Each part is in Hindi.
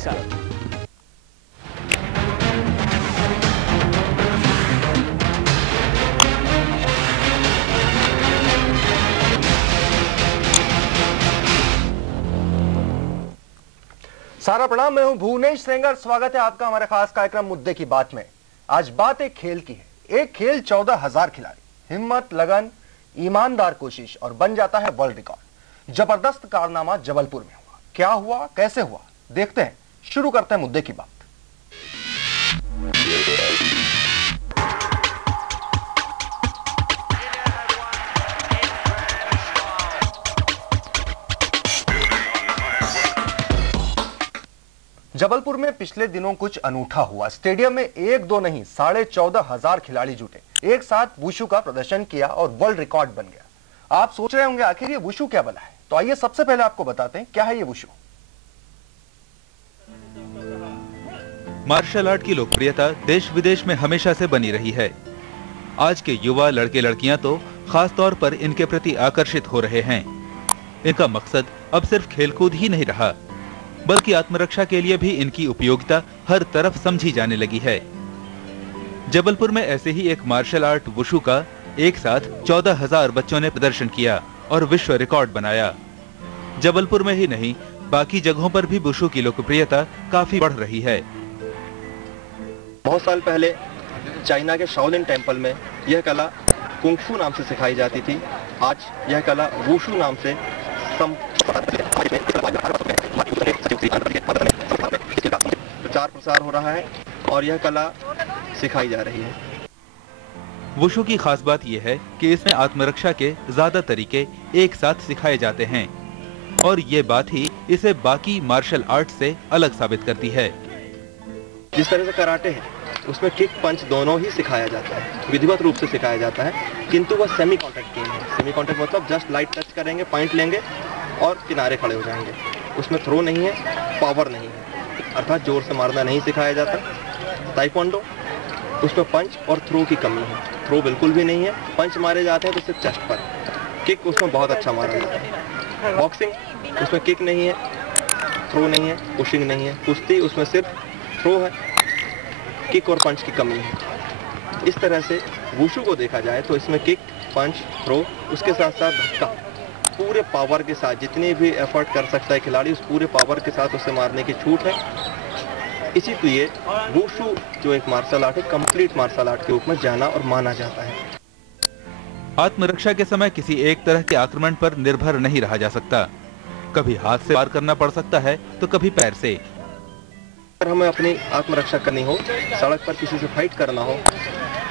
उड़ीसा। सारा प्रणाम, मैं हूं भुवनेश सेंगर। स्वागत है आपका हमारे खास कार्यक्रम मुद्दे की बात में। आज बात एक खेल की है। एक खेल 14,000 खिलाड़ी, हिम्मत, लगन, ईमानदार कोशिश और बन जाता है वर्ल्ड रिकॉर्ड। जबरदस्त कारनामा जबलपुर में हुआ। क्या हुआ, कैसे हुआ, देखते हैं। शुरू करते हैं मुद्दे की बात। जबलपुर में पिछले दिनों कुछ अनूठा हुआ। स्टेडियम में एक दो नहीं 14,500 खिलाड़ी जुटे, एक साथ वुशु का प्रदर्शन किया और वर्ल्ड रिकॉर्ड बन गया। आप सोच रहे होंगे आखिर ये वुशु क्या बला है, तो आइए सबसे पहले आपको बताते हैं क्या है ये वुशु। मार्शल आर्ट की लोकप्रियता देश विदेश में हमेशा से बनी रही है। आज के युवा लड़के लड़कियां तो खास तौर पर इनके प्रति आकर्षित हो रहे हैं। इनका मकसद अब सिर्फ खेलकूद ही नहीं रहा, बल्कि आत्मरक्षा के लिए भी इनकी उपयोगिता हर तरफ समझी जाने लगी है। जबलपुर में ऐसे ही एक मार्शल आर्ट वुशु का एक साथ 14,000 बच्चों ने प्रदर्शन किया और विश्व रिकॉर्ड बनाया। जबलपुर में ही नहीं, बाकी जगहों पर भी वुशु की लोकप्रियता काफी बढ़ रही है। बहुत साल पहले चाइना के शाओलिन टेम्पल में यह कला कुंग-फू नाम से सिखाई जाती थी। आज यह कला वुशु नाम से प्रचार प्रसार हो रहा है और यह कला सिखाई जा रही है। वुशु की खास बात यह है कि इसमें आत्मरक्षा के ज्यादा तरीके एक साथ सिखाए जाते हैं और ये बात ही इसे बाकी मार्शल आर्ट से अलग साबित करती है। जिस तरह से कराटे है उसमें किक पंच दोनों ही सिखाया जाता है, विधिवत रूप से सिखाया जाता है, किंतु वह सेमी कॉन्टैक्ट गेम है। सेमी कॉन्टैक्ट मतलब जस्ट लाइट टच करेंगे, पॉइंट लेंगे और किनारे खड़े हो जाएंगे। उसमें थ्रो नहीं है, पावर नहीं है, अर्थात जोर से मारना नहीं सिखाया जाता। ताइक्वांडो उसमें पंच और थ्रो की कमी है, थ्रो बिल्कुल भी नहीं है, पंच मारे जाते हैं तो सिर्फ चेस्ट पर, किक उसमें बहुत अच्छा मारा जाता है। बॉक्सिंग उसमें किक नहीं है, थ्रो नहीं है, पुशिंग नहीं है। कुश्ती उसमें सिर्फ थ्रो है, किक और पंच की कमी है। इस तरह से वुशु को देखा जाए तो इसमें किक, पंच, थ्रो, उसके साथ साथ धक्का, पूरे पावर के साथ जितनी भी एफर्ट कर सकता है खिलाड़ी, उस पूरे पावर के साथ उसे मारने की छूट है। इसीलिए वुशु जो एक मार्शल आर्ट है, कंप्लीट मार्शल आर्ट के रूप में जाना और माना जाता है। आत्मरक्षा के समय किसी एक तरह के आक्रमण पर निर्भर नहीं रहा जा सकता। कभी हाथ से वार करना पड़ सकता है तो कभी पैर से। अगर हमें अपनी आत्मरक्षा करनी हो, सड़क पर किसी से फाइट करना हो,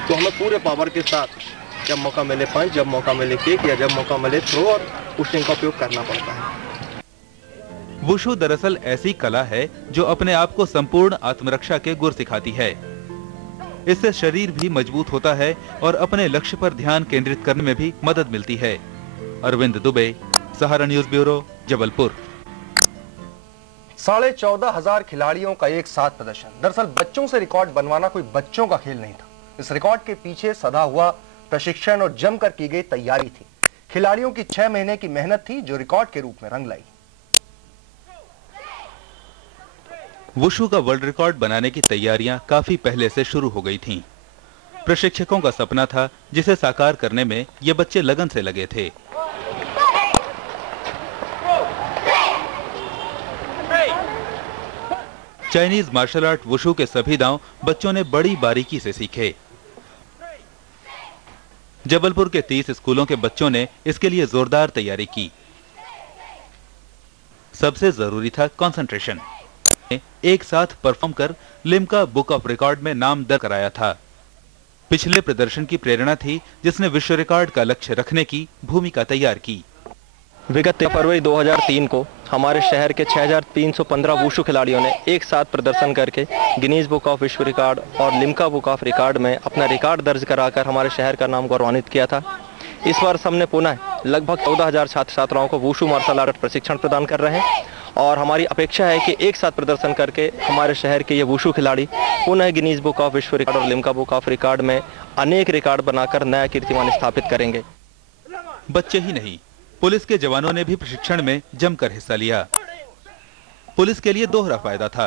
तो हमें पूरे पावर के साथ जब मौका मिले पंच, जब मौका मिले किक या जब मौका मिले थ्रो और पुशिंग का उपयोग करना पड़ता है। वुशु दरअसल ऐसी कला है जो अपने आप को संपूर्ण आत्मरक्षा के गुर सिखाती है। इससे शरीर भी मजबूत होता है और अपने लक्ष्य पर ध्यान केंद्रित करने में भी मदद मिलती है। अरविंद दुबे, सहारा न्यूज ब्यूरो, जबलपुर। 14,500 खिलाड़ियों का एक साथ प्रदर्शन। दरअसल बच्चों से रिकॉर्ड बनवाना कोई बच्चों का खेल नहीं था। इस रिकॉर्ड के पीछे सधा हुआ प्रशिक्षण और जमकर की गई तैयारी थी। खिलाड़ियों की 6 महीने की मेहनत थी जो रिकॉर्ड के रूप में रंग लाई। वुशु का वर्ल्ड रिकॉर्ड बनाने की तैयारियां काफी पहले से शुरू हो गई थीं। प्रशिक्षकों का सपना था जिसे साकार करने में ये बच्चे लगन से लगे थे। चाइनीज मार्शल आर्ट वुशु के सभी दांव बच्चों ने बड़ी बारीकी से सीखे। जबलपुर के 30 स्कूलों के बच्चों ने इसके लिए जोरदार तैयारी की। सबसे जरूरी था कंसंट्रेशन। एक साथ परफॉर्म कर लिम्का बुक ऑफ रिकॉर्ड में नाम दर्ज कराया था। पिछले प्रदर्शन की प्रेरणा थी जिसने विश्व रिकॉर्ड का लक्ष्य रखने की भूमिका तैयार की। विगत फरवरी 2003 को हमारे शहर के 6,315 वुशु खिलाड़ियों ने एक साथ प्रदर्शन करके गिनीज बुक ऑफ विश्व रिकॉर्ड और लिम्का बुक ऑफ रिकॉर्ड में अपना रिकॉर्ड दर्ज कराकर हमारे शहर का नाम गौरवान्वित किया था। इस वर्ष हमने पुनः लगभग 14,000 छात्र छात्राओं को वुशु मार्शल आर्ट प्रशिक्षण प्रदान कर रहे हैं और हमारी अपेक्षा है कि एक साथ प्रदर्शन करके हमारे शहर के ये वुशु खिलाड़ी पुनः गिनीज बुक ऑफ विश्व रिकॉर्ड और लिम्का बुक ऑफ रिकॉर्ड में अनेक रिकॉर्ड बनाकर नया कीर्तिमान स्थापित करेंगे। बच्चे ही नहीं, पुलिस के जवानों ने भी प्रशिक्षण में जमकर हिस्सा लिया। पुलिस के लिए दोहरा फायदा था।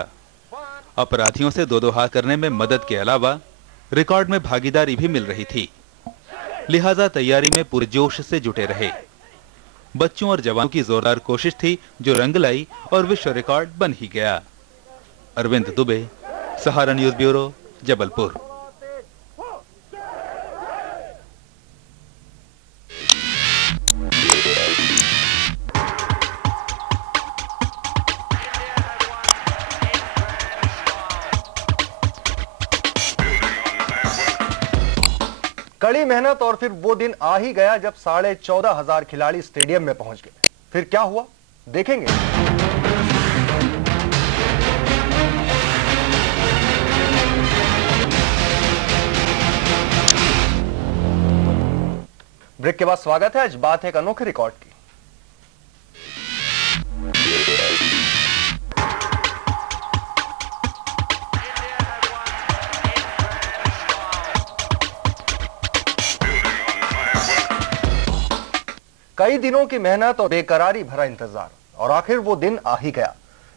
अपराधियों से दो हाथ करने में मदद के अलावा रिकॉर्ड में भागीदारी भी मिल रही थी, लिहाजा तैयारी में पूरे जोश से जुटे रहे। बच्चों और जवानों की जोरदार कोशिश थी जो रंग लाई और विश्व रिकॉर्ड बन ही गया। अरविंद दुबे, सहारा न्यूज ब्यूरो, जबलपुर। कड़ी मेहनत और फिर वो दिन आ ही गया जब 14,500 खिलाड़ी स्टेडियम में पहुंच गए। फिर क्या हुआ देखेंगे। ब्रेक के बाद स्वागत है। आज बात है एक अनोखे रिकॉर्ड की। कई दिनों की मेहनत और बेकरारी भरा इंतजार और आखिर वो दिन आ ही गया।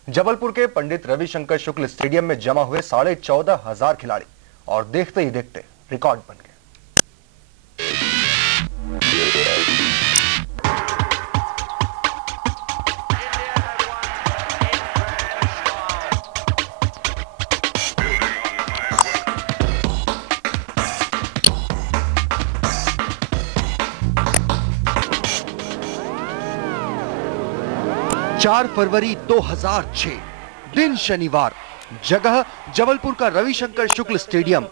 जबलपुर के पंडित रविशंकर शुक्ल स्टेडियम में जमा हुए 14,500 खिलाड़ी और देखते ही देखते रिकॉर्ड बन गए। चार फरवरी 2006, दिन शनिवार, जगह जबलपुर का रविशंकर शुक्ल स्टेडियम।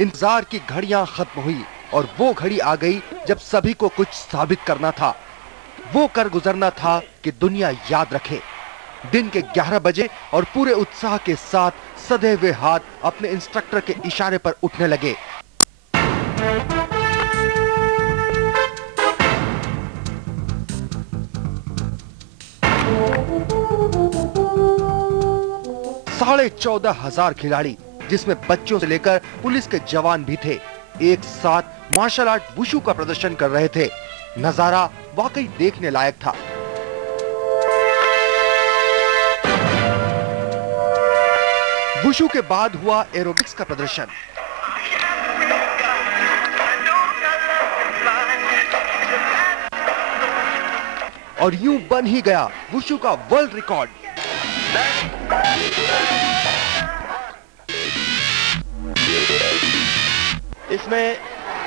इंतजार की घड़ियां खत्म हुई और वो घड़ी आ गई जब सभी को कुछ साबित करना था। वो कर गुजरना था कि दुनिया याद रखे। दिन के 11 बजे और पूरे उत्साह के साथ सधे हुए हाथ अपने इंस्ट्रक्टर के इशारे पर उठने लगे। साढ़े 14,000 खिलाड़ी, जिसमें बच्चों से लेकर पुलिस के जवान भी थे, एक साथ मार्शल आर्ट वुशु का प्रदर्शन कर रहे थे। नजारा वाकई देखने लायक था। वुशु के बाद हुआ एरोबिक्स का प्रदर्शन। और यूं बन ही गया वुशु का वर्ल्ड रिकॉर्ड। इसमें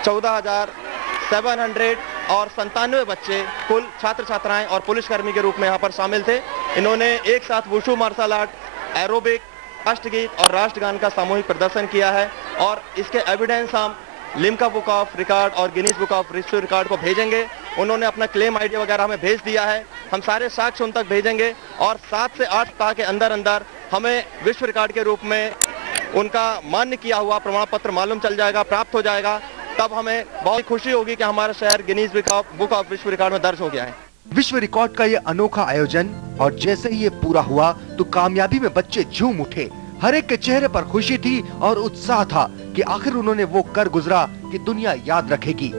14,700 और 97 बच्चे कुल छात्र छात्राएं और पुलिसकर्मी के रूप में यहाँ पर शामिल थे। इन्होंने एक साथ वुशु मार्शल आर्ट, एरोबिक, अष्टगीत और राष्ट्रगान का सामूहिक प्रदर्शन किया है और इसके एविडेंस हम लिम्का बुक ऑफ रिकॉर्ड और गिनीज बुक ऑफ विश्व रिकॉर्ड को भेजेंगे। उन्होंने अपना क्लेम आईडी वगैरह हमें भेज दिया है। हम सारे साक्ष्य उन तक भेजेंगे और 7 से 8 सप्ताह के अंदर अंदर हमें विश्व रिकॉर्ड के रूप में उनका मान्य किया हुआ प्रमाण पत्र मालूम चल जाएगा, प्राप्त हो जाएगा। तब हमें बहुत खुशी होगी कि हमारा शहर गिनीज बुक ऑफ विश्व रिकॉर्ड में दर्ज हो गया है। विश्व रिकॉर्ड का ये अनोखा आयोजन और जैसे ही ये पूरा हुआ तो कामयाबी में बच्चे झूम उठे। हर एक के चेहरे पर खुशी थी और उत्साह था कि आखिर उन्होंने वो कर गुजरा कि दुनिया याद रखेगी।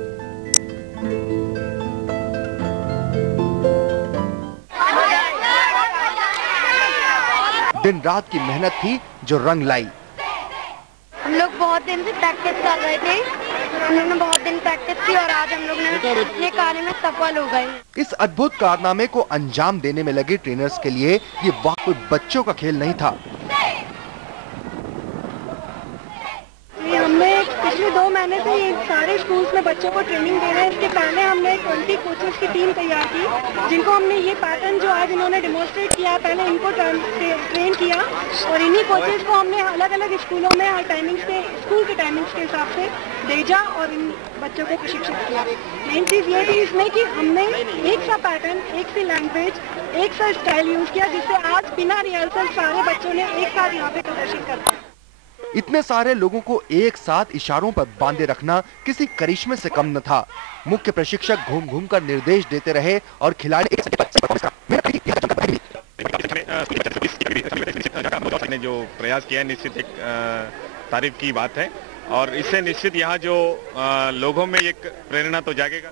दिन रात की मेहनत थी जो रंग लाई। हम लोग बहुत दिन से प्रैक्टिस कर रहे थे। हम लोग ने बहुत दिन प्रैक्टिस की और आज हम लोग ने ये कार्य में सफल हो गए। इस अद्भुत कारनामे को अंजाम देने में लगे ट्रेनर्स के लिए ये वाकई बच्चों का खेल नहीं था। हमने पिछले 2 महीने से ये सारे स्कूल्स में बच्चों को ट्रेनिंग दे रहे हैं। इसके पहले हमने 20 कोचेस की टीम तैयार की, जिनको हमने ये पैटर्न जो आज इन्होंने डेमोन्स्ट्रेट किया, पहले इनको ट्रेन किया और इन्हीं कोचेस को हमने अलग अलग स्कूलों में हर टाइमिंग्स के स्कूल के टाइमिंग्स के हिसाब से भेजा और इन बच्चों को प्रशिक्षित किया। मेन चीज़ ये थी इसमें कि हमने एक सा पैटर्न, एक सी लैंग्वेज, एक सा स्टाइल यूज किया, जिससे आज बिना रिहर्सल सारे बच्चों ने एक साथ यहाँ पे प्रदर्शित कर दिया। इतने सारे लोगों को एक साथ इशारों पर बांधे रखना किसी करिश्मे से कम न था। मुख्य प्रशिक्षक घूम घूम कर निर्देश देते रहे और खिलाड़ी ने जो प्रयास किया है निश्चित एक तारीफ की बात है और इससे निश्चित यहाँ जो लोगों में एक प्रेरणा तो जागेगा।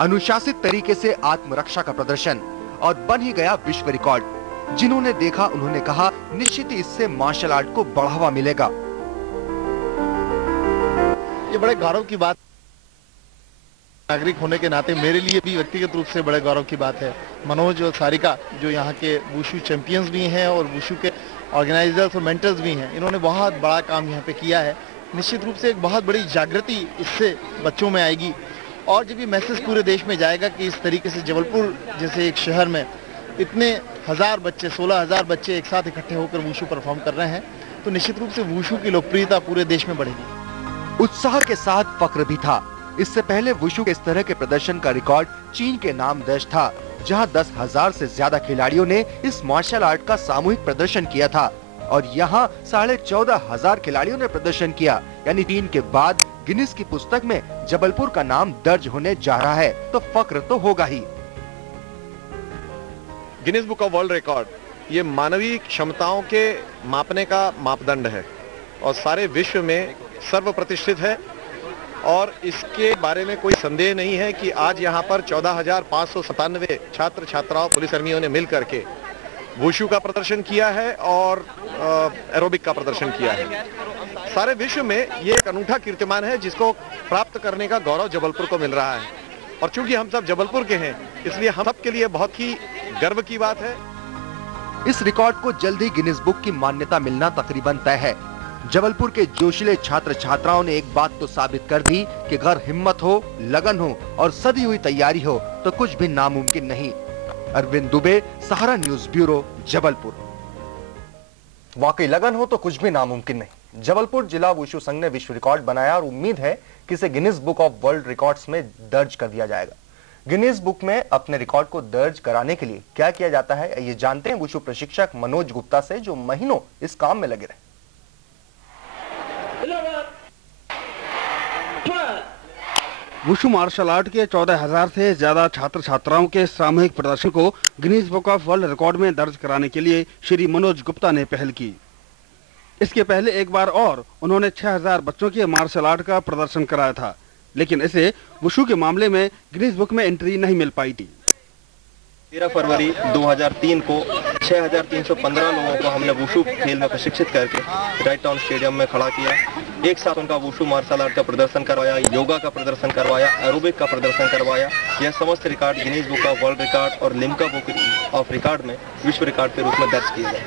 अनुशासित तरीके से आत्मरक्षा का प्रदर्शन और बन ही गया विश्व रिकॉर्ड। जिन्होंने देखा उन्होंने कहा, निश्चित ही इससे मार्शल आर्ट को बढ़ावा मिलेगा। ये बड़े गौरव की बात, नागरिक होने के नाते मेरे लिए भी व्यक्तिगत रूप से बड़े गौरव की बात है। मनोज और सारिका जो यहाँ के वुशु चैंपियंस भी हैं और वुशु के ऑर्गेनाइजर्स और मेंटर्स भी हैं, इन्होंने बहुत बड़ा काम यहाँ पे किया है। निश्चित रूप से एक बहुत बड़ी जागृति इससे बच्चों में आएगी और जब ये मैसेज पूरे देश में जाएगा कि इस तरीके से जबलपुर जैसे एक शहर में इतने हजार बच्चे, 16,000 बच्चे एक साथ इकट्ठे होकर वुशु परफॉर्म कर रहे हैं, तो निश्चित रूप से वुशु की लोकप्रियता पूरे देश में बढ़ेगी। उत्साह के साथ फक्र भी था। इससे पहले वुशु के इस तरह के प्रदर्शन का रिकॉर्ड चीन के नाम दर्ज था, जहां 10,000 से ज्यादा खिलाड़ियों ने इस मार्शल आर्ट का सामूहिक प्रदर्शन किया था और यहाँ 14,500 खिलाड़ियों ने प्रदर्शन किया। यानी चीन के बाद गिनीज की पुस्तक में जबलपुर का नाम दर्ज होने जा रहा है, तो फक्र तो होगा ही। Guinness book of world record ये मानवीय क्षमताओं के मापने का मापदंड है और सारे विश्व में सर्वप्रतिष्ठित है और इसके बारे में कोई संदेह नहीं है कि आज यहाँ पर 14,597 छात्र छात्राओं पुलिस कर्मियों ने मिल करके वुशु का प्रदर्शन किया है और एरोबिक का प्रदर्शन किया है। सारे विश्व में ये एक अनूठा कीर्तिमान है जिसको प्राप्त करने का गौरव जबलपुर को मिल रहा है और चूंकि हम सब जबलपुर के हैं इसलिए हम सब के लिए बहुत ही गर्व की बात है। इस रिकॉर्ड को जल्द ही गिनीज बुक की मान्यता मिलना तकरीबन तय है। जबलपुर के जोशीले छात्र छात्राओं ने एक बात तो साबित कर दी कि अगर हिम्मत हो, लगन हो और सदी हुई तैयारी हो तो कुछ भी नामुमकिन नहीं। अरविंद दुबे, सहारा न्यूज ब्यूरो, जबलपुर। वाकई लगन हो तो कुछ भी नामुमकिन नहीं। जबलपुर जिला वुशु संघ ने विश्व रिकॉर्ड बनाया और उम्मीद है कि इसे Guinness book of world records में दर्ज कर दिया जाएगा। गिनीज बुक में अपने रिकॉर्ड को दर्ज कराने के लिए क्या किया जाता है, ये जानते हैं वुशु प्रशिक्षक मनोज गुप्ता से, जो महीनों इस काम में लगे रहे। वुशु मार्शल आर्ट के 14,000 से ज्यादा छात्र छात्राओं के सामूहिक प्रदर्शन को Guinness book of world record में दर्ज कराने के लिए श्री मनोज गुप्ता ने पहल की। इसके पहले एक बार और उन्होंने 6,000 बच्चों के मार्शल आर्ट का प्रदर्शन कराया था, लेकिन इसे वुशु के मामले में गिनीज बुक में एंट्री नहीं मिल पाई थी। 13 फरवरी 2003 को 6,315 लोगों को हमने वुशु खेल में प्रशिक्षित करके राइट टाउन स्टेडियम में खड़ा किया। एक साथ उनका वुशु मार्शल आर्ट का प्रदर्शन करवाया, योगा का प्रदर्शन करवाया, एरोबिक का प्रदर्शन करवाया। यह समस्त record Guinness book of world record और लिम्का बुक ऑफ रिकॉर्ड में विश्व रिकॉर्ड के रूप में दर्ज किए गए।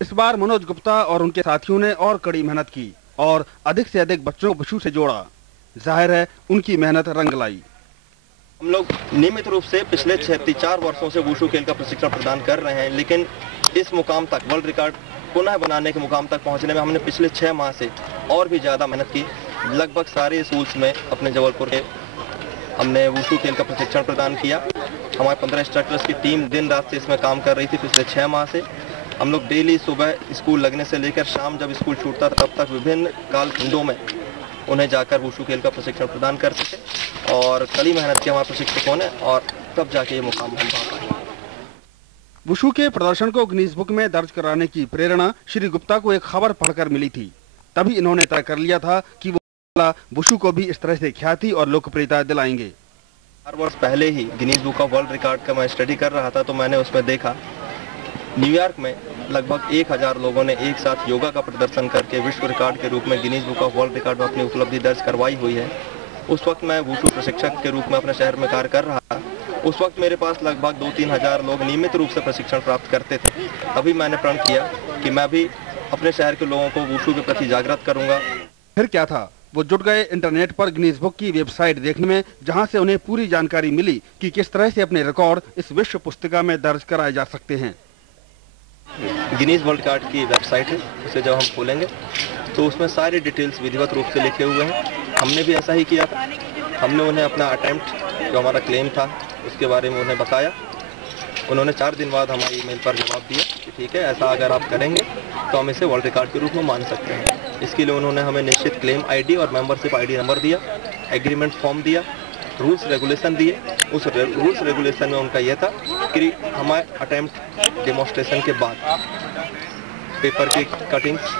इस बार मनोज गुप्ता और उनके साथियों ने और कड़ी मेहनत की और अधिक से अधिक बच्चों को वुशु से जोड़ा। जाहिर है उनकी मेहनत रंग लाई। हम लोग नियमित रूप से पिछले 4 वर्षों से वुशु खेल का प्रशिक्षण प्रदान कर रहे हैं, लेकिन इस मुकाम तक, वर्ल्ड रिकॉर्ड पुनः बनाने के मुकाम तक पहुंचने में हमने पिछले 6 माह से और भी ज़्यादा मेहनत की। लगभग सारे स्कूल्स में अपने जबलपुर के हमने वुशु खेल का प्रशिक्षण प्रदान किया। हमारे 15 इंस्ट्रक्टर्स की टीम दिन रात से इसमें काम कर रही थी पिछले 6 माह से। हम लोग डेली सुबह स्कूल लगने से लेकर शाम जब स्कूल छूटता तब तक विभिन्न कालखंडों में उन्हें जाकर वुशु खेल का प्रशिक्षण प्रदान कर सके और कड़ी मेहनत की हमारे प्रशिक्षकों ने और तब जाके ये मुकाम हम पा पाए। वुशु के प्रदर्शन को गिनीज बुक में दर्ज कराने की प्रेरणा श्री गुप्ता को एक खबर पढ़कर मिली थी। तभी इन्होंने तय कर लिया था कि वो वुशु को भी इस तरह से ख्याति और लोकप्रियता दिलाएंगे। 4 वर्ष पहले ही Guinness book of world record का मैं स्टडी कर रहा था, तो मैंने उसमें देखा न्यूयॉर्क में लगभग 1,000 लोगों ने एक साथ योगा का प्रदर्शन करके विश्व रिकॉर्ड के रूप में Guinness book of world record में अपनी उपलब्धि दर्ज करवाई हुई है। उस वक्त मैं वुशु प्रशिक्षक के रूप में अपने शहर में कार्य कर रहा था। उस वक्त मेरे पास लगभग 2-3 हज़ार लोग नियमित रूप से प्रशिक्षण प्राप्त करते थे। अभी मैंने प्रण किया कि मैं भी अपने शहर के लोगों को वुशु के प्रति जागृत करूंगा। फिर क्या था, वो जुट गए इंटरनेट पर गिनीज बुक की वेबसाइट देखने में, जहां से उन्हें पूरी जानकारी मिली कि किस तरह से अपने रिकॉर्ड इस विश्व पुस्तिका में दर्ज कराए जा सकते हैं। गिनीज वर्ल्ड रिकॉर्ड की वेबसाइट है, उसे जब हम खोलेंगे तो उसमें सारी डिटेल्स विधिवत रूप से लिखे हुए हैं। हमने भी ऐसा ही किया था। हमने उन्हें अपना अटेम्प्ट जो हमारा क्लेम था उसके बारे में उन्हें बताया। उन्होंने 4 दिन बाद हमारे ईमेल पर जवाब दिया कि ठीक है, ऐसा अगर आप करेंगे तो हम इसे वर्ल्ड रिकॉर्ड के रूप में मान सकते हैं। इसके लिए उन्होंने हमें निश्चित क्लेम आईडी और मेंबरशिप आईडी नंबर दिया, एग्रीमेंट फॉर्म दिया, रूल्स रेगुलेशन दिए। उस रूल्स रेगुलेशन में उनका यह था कि हमारे अटेम्प्ट डेमोन्स्ट्रेशन के बाद पेपर की कटिंग्स